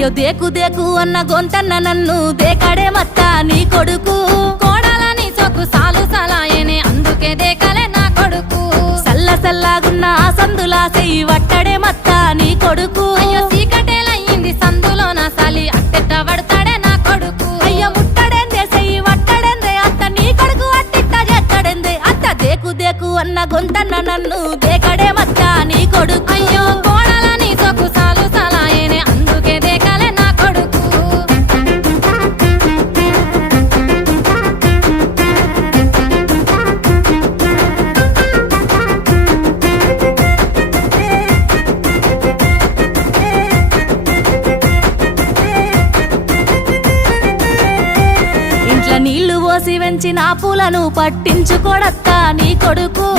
అయ్యో దేకు దేకు అన్న గొంతన్న నన్ను దేకడే మత్త నీ కొడుకు. కోడలని సొక్కు సాలు సలాయనే అందుకే దేకలే నా కొడుకు. సల్ల సల్లాగున్న ఆ సందులా సెయ్యి వట్టడే మత్త నీ కొడుకు. అయ్యో సీకటేలయ్యింది సందులో నా సాలి అట్టెట్ట పడతాడే నా కొడుకు. అయ్యో ముట్టడేందే సెయ్యి వట్టడేందే అత్త నీ కొడుకు అట్టిట్ట చేస్తాడేందే అత్త దేకు దేకు అన్న గొంతన్న నన్ను దేకడే మత్త నీ కొడుకు. కోసి వెంచిన పూలను పట్టించుకోడత్తా నీ కొడుకు.